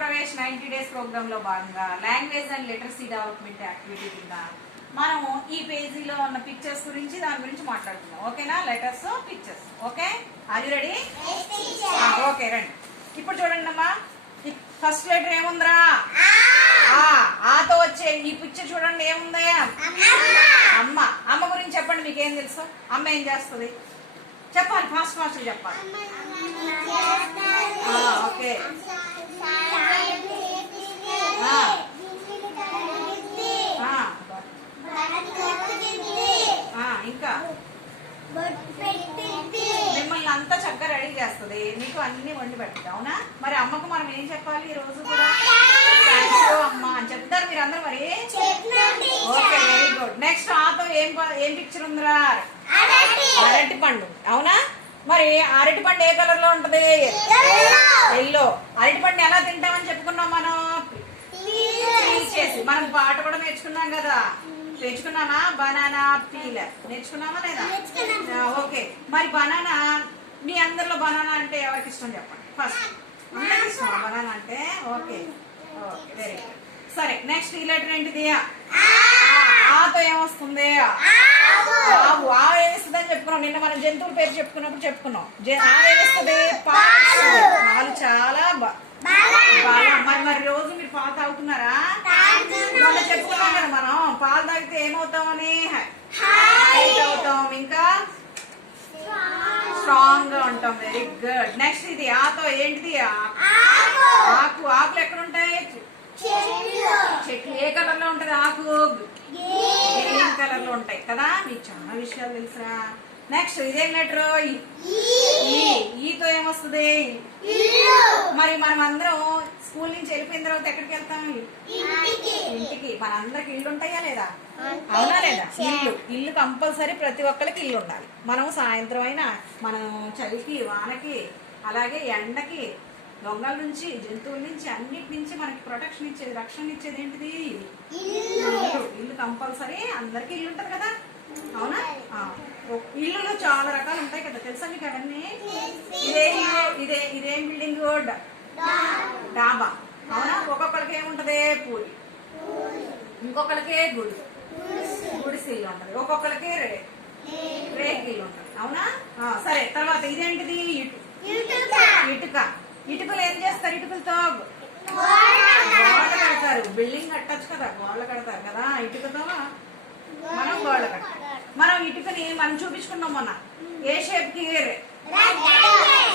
Pravesh 90 days programme లో భాగంగా language and literacy development activity కింద మనము ఈ పేజీలో ఉన్న పిక్చర్స్ గురించి దాని గురించి మాట్లాడుతున్నాం. ఓకేనా? Letters, pictures. Okay, are you ready? Okay, రండి. ఇప్పుడు చూడండి అమ్మా, ఫస్ట్ లెటర్ ఏముందిరా? ఆతో వచ్చే ఈ పిక్చర్ చూడండి, ఏముంది? అమ్మ. అమ్మ గురించి చెప్పండి, మీకేం తెలుసు? అమ్మ ఏం చేస్తుంది చెప్పాలి, ఫాస్ట్ ఫాస్ట్ చెప్పాలి. ఓకే, ఇంకా మిమ్మల్ని అంతా చక్కగా రెడీ చేస్తుంది, మీకు అన్ని వండి పెడుతుంది. అవునా? మరి అమ్మకు మనం ఏం చెప్పాలి ఈ రోజు కూడా? అమ్మ అని చెప్తారు మీరు అందరు. మరి ఓకే, వెరీ గుడ్. నెక్స్ట్ ఆతో ఏం పిక్చర్ ఉందిరా? అరటి పండు. అవునా? మరి అరటి పండు ఏ కలర్ లో ఉంటది? ఎల్లో. అరటి పండు ఎలా తింటామని చెప్పుకున్నాం మనం? చేసి. మనం పాట కూడా నేర్చుకున్నాం కదా, నేర్చుకున్నామా? బనానా పీల్ నేర్చుకున్నామా లేదా? ఓకే, మరి బనానా మీ అందరిలో బనానా అంటే ఎవరికి ఇష్టం చెప్పండి ఫస్ట్. అందరికి ఇష్టం బనానా అంటే? Okay, okay, very good. సరే, నెక్స్ట్ ఈ లెటర్ ఏంటిది? ఆతో ఏమొస్తుంది? ఆవు. ఆవు ఏమిస్తుంది అని చెప్పుకున్నాం నిన్న, మనం జంతువుల పేరు చెప్పుకున్నప్పుడు చెప్పుకున్నాం. ఆవు ఏమిస్తుంది? పాలు. చాలా మరి రోజు మీరు పాలు తాగుతున్నారా? మొన్న చెప్పుకున్నాం కదా మనం, పాలు తాగితే ఏమవుతామని? హైట్ అవుతాం, ఇంకా స్ట్రాంగ్ గా ఉంటాం. Very good. నెక్స్ట్ ఇది ఆతో ఏంటిది? ఆకు. ఆకులు ఎక్కడ ఉంటాయి? చెట్లు. ఏ కలర్ లో ఉంటది ఆకు? గ్రీన్ కలర్ లో ఉంటాయి కదా. మీకు చాలా విషయాలు తెలుసురా. నెక్స్ట్ ఇదేం లెటర్? ఈతో ఏమొస్తుంది? మరి మనం అందరం స్కూల్ నుంచి వెళ్ళిపోయిన తర్వాత ఎక్కడికి వెళ్తాం? ఇంటికి. మనందరికి ఇల్లు ఉంటాయా లేదా? అవునా లేదా? ఇల్లు కంపల్సరీ, ప్రతి ఒక్కరికి ఇల్లు ఉండాలి. మనం సాయంత్రం అయినా, మనం చలికి, వానకి, అలాగే ఎండకి, దొంగల నుంచి, జంతువుల నుంచి, అన్నిటి నుంచి మనకి ప్రొటెక్షన్ ఇచ్చేది, రక్షణ ఇచ్చేది ఏంటిది? ఇల్లు కంపల్సరీ. అందరికి ఇల్లు ఉంటది కదా. అవునా? ఇల్లులో చాలా రకాలు ఉంటాయి కదా, తెలుసా మీకు అవన్నీ? ఇదేం బిల్డింగ్? డాబా. అవునా? ఒక్కొక్కరికి ఏముంటది? పూరి. ఇంకొకరికి గుడిసి ఇల్లు ఉంటది. ఒక్కొక్కరికి రేగిల్లు ఉంటది. అవునా? సరే, తర్వాత ఇదేంటిది? ఇటుక. ఇటుకలు ఏం చేస్తారు? ఇటుకలతో గోడలు కడతారు. బిల్డింగ్ కట్టచ్చు కదా, గోడలు కడతారు కదా ఇటుకతో. మనం గోడలు కడతాం. మనం ఇటుకని మనం చూపించుకున్నాం మొన్న. ఏ షేప్ కి?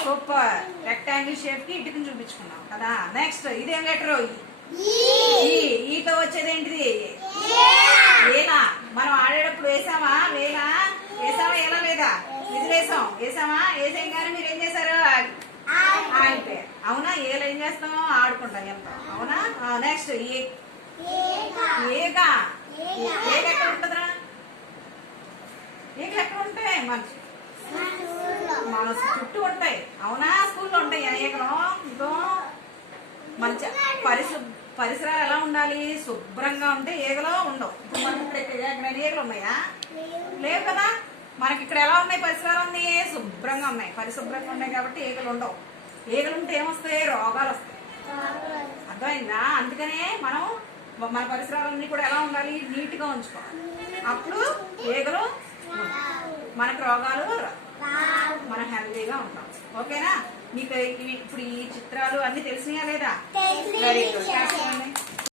సూపర్, రెక్టాంగిల్ షేప్ కి ఇటుకని చూపించుకున్నాం కదా. నెక్స్ట్ ఇదేం లెటర్? ఈతో వచ్చేది ఏంటిది? ఏలా. మనం ఆడేటప్పుడు వేసామా? వేలా వేసామా? ఎలా లేదా? విదిలేసాం. వేసామా? వేసేయగానే మీరు ఏం చేశారు? ఆగిపోయారు. అవునా? ఏలు ఏం చేస్తాం? ఆడుకుంటాం, వెళ్తాం. అవునా? నెక్స్ట్ ఏగా. ఏగ ఎక్కడ ఉంటుందిరా? ఏగలు ఎక్కడ ఉంటాయి? మన చుట్టూ ఉంటాయి. అవునా? స్కూల్లో ఉంటాయి ఏగలు. ఇంకో మంచి పరిసరాలు ఎలా ఉండాలి? శుభ్రంగా ఉంటే ఏగలో ఉండవు. ఇప్పుడు మనకి ఇక్కడ ఏగలు ఉన్నాయా? లేవు కదా. మనకి ఇక్కడ ఎలా ఉన్నాయి? పరిసరాలు ఉన్నాయి, శుభ్రంగా ఉన్నాయి, పరిశుభ్రంగా ఉన్నాయి కాబట్టి ఏగలు ఉండవు. ఏగలు ఉంటే ఏమొస్తాయి? రోగాలు వస్తాయి. అర్థమైందా? అందుకనే మనం మన పరిసరాలన్నీ కూడా ఎలా ఉండాలి? నీట్ గా ఉంచుకోవాలి. అప్పుడు ఏగలు మనకు రోగాలు, మనం హెల్తీగా ఉంటాం. ఓకేనా? మీకు ఇప్పుడు ఈ చిత్రాలు అన్ని తెలిసినాయా లేదా? Very good.